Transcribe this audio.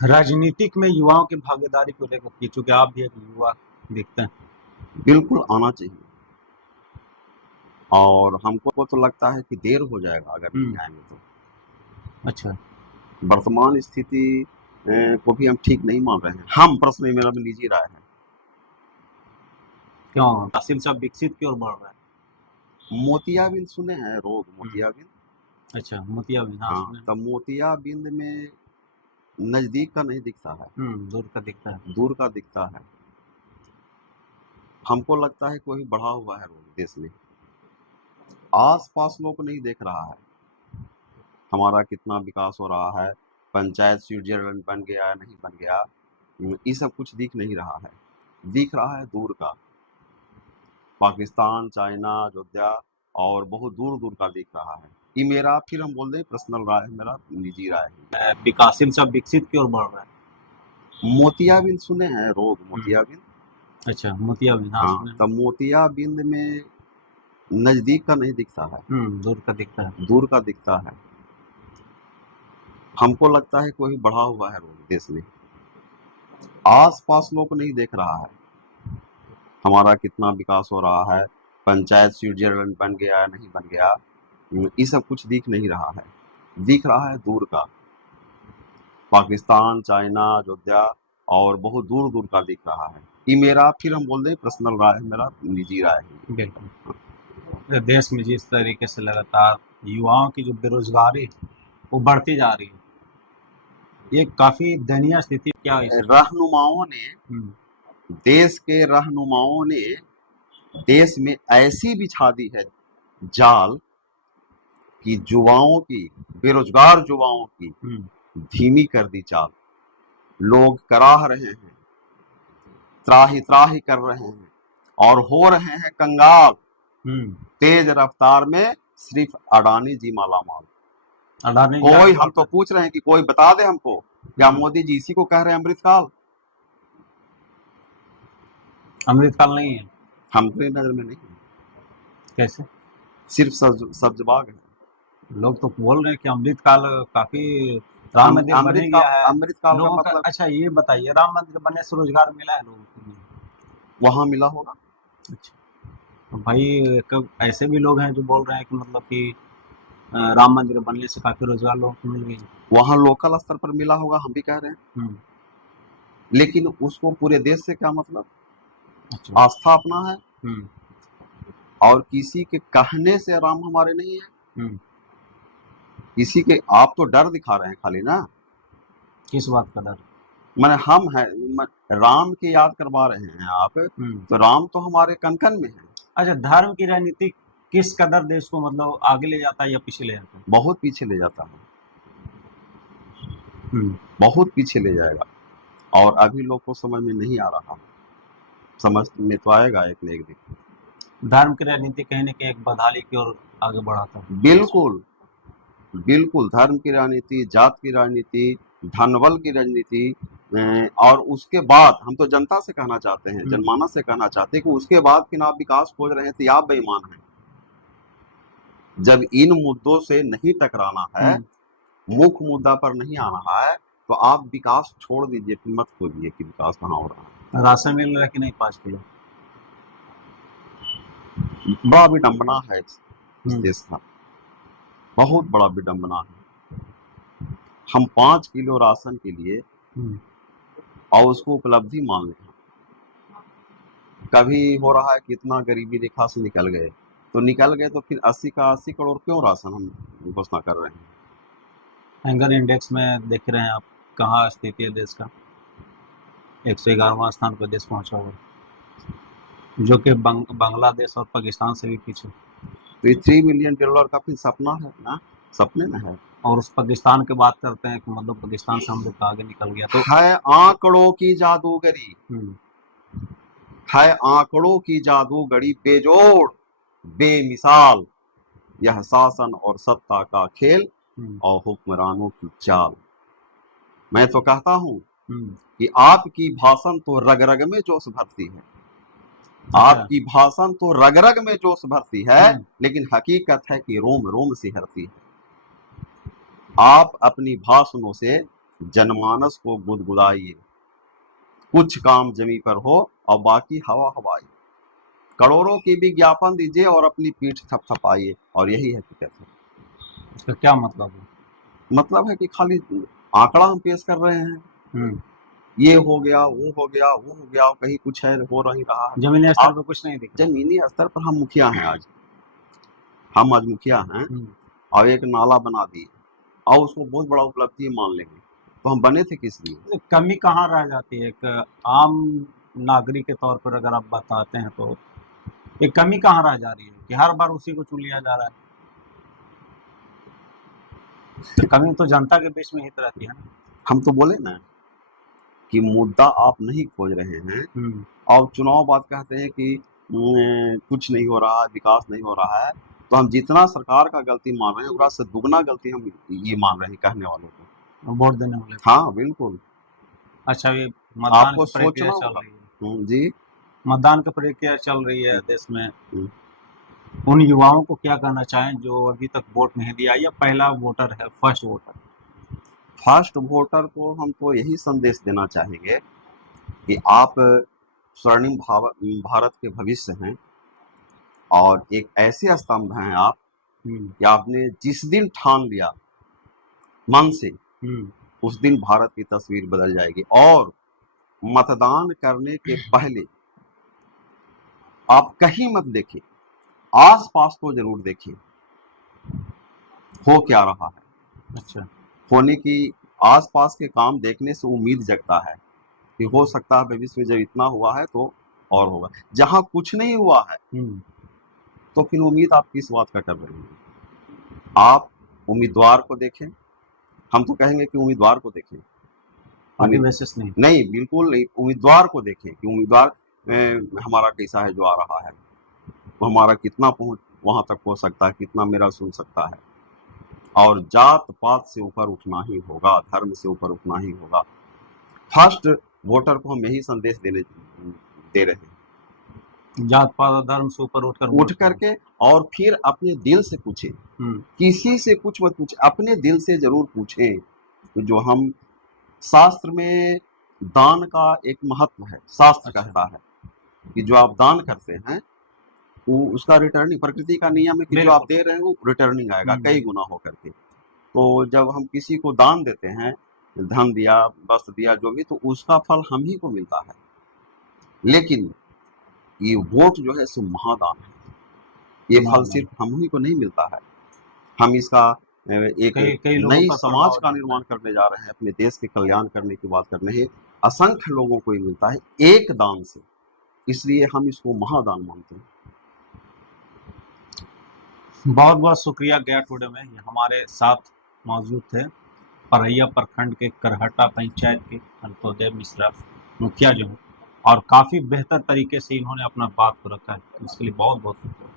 राजनीतिक में युवाओं की भागीदारी को लेकर के, चूंकि आप भी एक युवा दिखते हैं। बिल्कुल आना चाहिए। और हमको तो लगता है कि देर हो जाएगा अगर नहीं आएंगे तो। अच्छा। वर्तमान स्थिति को भी हम ठीक नहीं मान रहे हैं। हम पर्सनली, मेरा भी निजी राय है। क्यों तहसील सब विकसित की ओर बढ़ रहा है? मोतियाबिंद सुने हैं? रोड मोतियाबिंद। अच्छा, मोतियाबिंद, हाँ हाँ, सुने। तब मोतियाबिंद में नजदीक का नहीं दिखता है, दूर का दिखता है। दूर का दिखता है। हमको लगता है कोई बढ़ा हुआ है रोड देश में, आस पास लोग नहीं देख रहा है हमारा कितना विकास हो रहा है, पंचायत स्विट्जरलैंड बन गया है नहीं बन गया, ये सब कुछ दिख नहीं रहा है। दिख रहा है दूर का, पाकिस्तान, चाइना, अयोध्या और बहुत दूर दूर का दिख रहा है। ये मेरा, फिर हम बोल दें पर्सनल राय है, मेरा निजी राय है। विकासशील सब विकसित की ओर बढ़ रहा है। मोतियाबिंद सुने हैं? रोड मोतियाबिंद। अच्छा, मोतियाबिंद, हाँ हाँ, सुने। तब मोतियाबिंद में नजदीक का नहीं दिखता है, दूर का दिखता है। दूर का दिखता है। हमको लगता है कोई बढ़ा हुआ है रोड देश में, आस पास लोग नहीं देख रहा है हमारा कितना विकास हो रहा है, पंचायत स्विट्जरलैंड बन गया है नहीं बन गया, ये सब कुछ दिख नहीं रहा है। दिख रहा है दूर का, पाकिस्तान, चाइना, अयोध्या और बहुत दूर दूर का दिख रहा है। ये मेरा, फिर हम बोल दें पर्सनल राय है, मेरा निजी राय है। बिल्कुल। देश में जिस तरीके से लगातार युवाओं की जो बेरोजगारी वो बढ़ती जा रही है, ये काफी दयनीय स्थिति। क्या इस रहनुमाओं ने, देश के रहनुमाओं ने देश में ऐसी बिछा दी है जाल कि युवाओं की, बेरोजगार युवाओं की धीमी कर दी चाल। लोग कराह रहे हैं, त्राही त्राही कर रहे हैं और हो रहे हैं कंगाल। तेज रफ्तार में सिर्फ अडानी जी मालामाल। कोई, हम तो पूछ रहे हैं कि कोई बता दे हमको, क्या मोदी जी इसी को कह रहे हैं अमृतकाल? अमृतकाल नहीं है हमको नजर में नहीं है। कैसे? सिर्फ सब्जबाग है। लोग तो बोल रहे हैं कि अमृतकाल काफी राम मंदिर बन गया है अमृतकाल का लोगों का। मतलब। अच्छा ये बताइए, राम मंदिर बनने से रोजगार मिला है लोगों को? वहां मिला होगा। अच्छा, तो भाई ऐसे भी लोग हैं जो बोल रहे हैं कि मतलब कि राम मंदिर बनने से काफी रोजगार लोगों को मिल गई। वहां लोकल स्तर पर मिला होगा, हम भी कह रहे हैं। लेकिन उसको पूरे देश से क्या मतलब? अच्छा। आस्था अपना है और किसी के कहने से राम हमारे नहीं है। किसी के, आप तो डर दिखा रहे हैं खाली ना। किस बात का डर? मैंने, हम है राम की याद करवा रहे हैं आप, तो राम तो हमारे कन कन में है। अच्छा, धर्म की राजनीति किस कदर देश को मतलब आगे ले जाता है या पीछे ले जाता है? बहुत पीछे ले जाता है, बहुत पीछे ले जाएगा। और अभी लोग को समझ में नहीं आ रहा, समझ में तो आएगा एक न एक दिन। धर्म की राजनीति कहीं न कहीं एक बदहाली की ओर आगे बढ़ाता है। बिल्कुल बिल्कुल, धर्म की राजनीति, जात की राजनीति, धनबल की राजनीति। और उसके बाद हम तो जनता से कहना चाहते हैं, जनमानस से कहना चाहते हैं कि उसके बाद फिर आप विकास खोज रहे हैं तो आप बेईमान हैं। जब इन मुद्दों से नहीं टकराना है, मुख्य मुद्दा पर नहीं आना है, तो आप विकास छोड़ दीजिए, फिर मत खोजिए कि विकास कहाँ हो रहा है। राशन मिल रहा है कि नहीं 5 किलो? बड़ा विडंबना है इस देश का, बहुत बड़ा विडंबना है। हम 5 किलो राशन के लिए और उसको उपलब्धि मान लें। कभी हो रहा है कि इतना गरीबी रेखा से निकल गए, तो निकल गए तो फिर 80 का 80 करोड़ क्यों राशन हम घोषणा कर रहे हैं? हंगर इंडेक्स में देख रहे हैं आप कहाँ स्थिति है देश का? 111वां स्थान पर देश पहुंचा हुआ, जो कि बांग्लादेश और पाकिस्तान से भी पीछे। तो ये $3 मिलियन का फिर सपना है ना, सपने में है। और उस पाकिस्तान की बात करते हैं कि मतलब पाकिस्तान से हम लोग आगे निकल गया। तो है आंकड़ों की जादूगरी, है आंकड़ों की जादूगरी, बेजोड़ बेमिसाल यह शासन और सत्ता का खेल और हुक्मरानों की चाल। मैं तो कहता हूं कि आपकी भाषण तो रग रग में जोश भरती है, आपकी भाषण तो रग रग में जोश भरती है, लेकिन हकीकत है कि रोम रोम सिहरती है। आप अपनी भाषणों से जनमानस को गुदगुदाइए, कुछ काम जमी पर हो और बाकी हवा हवाई, करोड़ों की विज्ञापन दीजिए और अपनी पीठ थपथपाइए। और यही हकीकत है। इसका क्या मतलब है? मतलब है कि खाली आंकड़ा हम पेश कर रहे हैं, ये हो गया, वो हो गया, वो हो गया, और कहीं कुछ है हो नहीं रहा है। जमीनी स्तर पर कुछ नहीं दिख रहा। जमीनी स्तर पर हम मुखिया हैं आज, हम आज मुखिया हैं और एक नाला बना दिए और उसको बहुत बड़ा उपलब्धि मान लेंगे, तो हम बने थे किस लिए? कमी कहाँ रह जाती है? एक आम नागरिक के तौर पर अगर आप बताते हैं तो एक कमी कहाँ रह जा रही है कि हर बार उसी को चुन लिया जा रहा है? तो कमी तो जनता के बीच में ही तो रहती है ना। हम तो बोले ना कि मुद्दा आप नहीं खोज रहे हैं और चुनाव बाद कहते हैं कि कुछ नहीं हो रहा है, विकास नहीं हो रहा है। तो हम जितना सरकार का गलती मान रहे हैं उससे से दुगना गलती हम ये मान रहे हैं कहने वालों को, वोट देने वाले। हाँ बिल्कुल। अच्छा, ये मतदान आपको की प्रक्रिया सोचना चल होगा। रही है, जी, मतदान की प्रक्रिया चल रही है देश में। उन युवाओं को क्या कहना चाहें जो अभी तक वोट नहीं दिया या पहला वोटर है, फर्स्ट वोटर? फर्स्ट वोटर को हम तो यही संदेश देना चाहेंगे कि आप स्वर्णिम भारत के भविष्य हैं और एक ऐसे स्तंभ हैं आप कि आपने जिस दिन ठान लिया मन से, उस दिन भारत की तस्वीर बदल जाएगी। और मतदान करने के पहले आप कहीं मत देखिए, आसपास को जरूर देखिए हो क्या रहा है। अच्छा, होने की आसपास के काम देखने से उम्मीद जगता है कि हो सकता है भविष्य में जब इतना हुआ है तो और होगा। जहां कुछ नहीं हुआ है तो फिर उम्मीद आप किस बात का कर रहे हैं? आप उम्मीदवार को देखें, हम तो कहेंगे कि उम्मीदवार को देखें, पार्टी बेसिस नहीं। नहीं, बिल्कुल नहीं, उम्मीदवार को देखें कि उम्मीदवार हमारा कैसा है जो आ रहा है, वो हमारा कितना पहुंच वहां तक हो सकता है, कितना मेरा सुन सकता है। और जात पात से ऊपर उठना ही होगा, धर्म से ऊपर उठना ही होगा। फर्स्ट वोटर को हम यही संदेश दे रहे हैं, जात पात और धर्म से ऊपर उठ करके और फिर अपने दिल से पूछे, किसी से कुछ मत पूछे, अपने दिल से जरूर पूछे। जो हम शास्त्र में दान का एक महत्व है, शास्त्र कहता है कि जो आप दान करते हैं वो उसका रिटर्निंग, प्रकृति का नियम है कि जो आप दे रहे हैं वो रिटर्निंग आएगा कई गुना होकर के। तो जब हम किसी को दान देते हैं, धन दिया, वस्त्र दिया, जो भी, तो उसका फल हम ही को मिलता है। लेकिन ये वोट जो है सो महादान है, ये फल सिर्फ हम ही को नहीं मिलता है। हम इसका एक नई समाज का निर्माण करने जा रहे हैं, अपने देश के कल्याण करने की बात कर रहे हैं। असंख्य लोगों को ये मिलता है एक दान से, इसलिए हम इसको महादान मानते हैं। बहुत बहुत शुक्रिया। गया टुडे में हमारे साथ मौजूद थे परैया प्रखंड के करहटा पंचायत के अंत्योदय मिश्रा मुखिया जो हैं, और काफ़ी बेहतर तरीके से इन्होंने अपना बात को रखा है, इसके लिए बहुत बहुत शुक्रिया।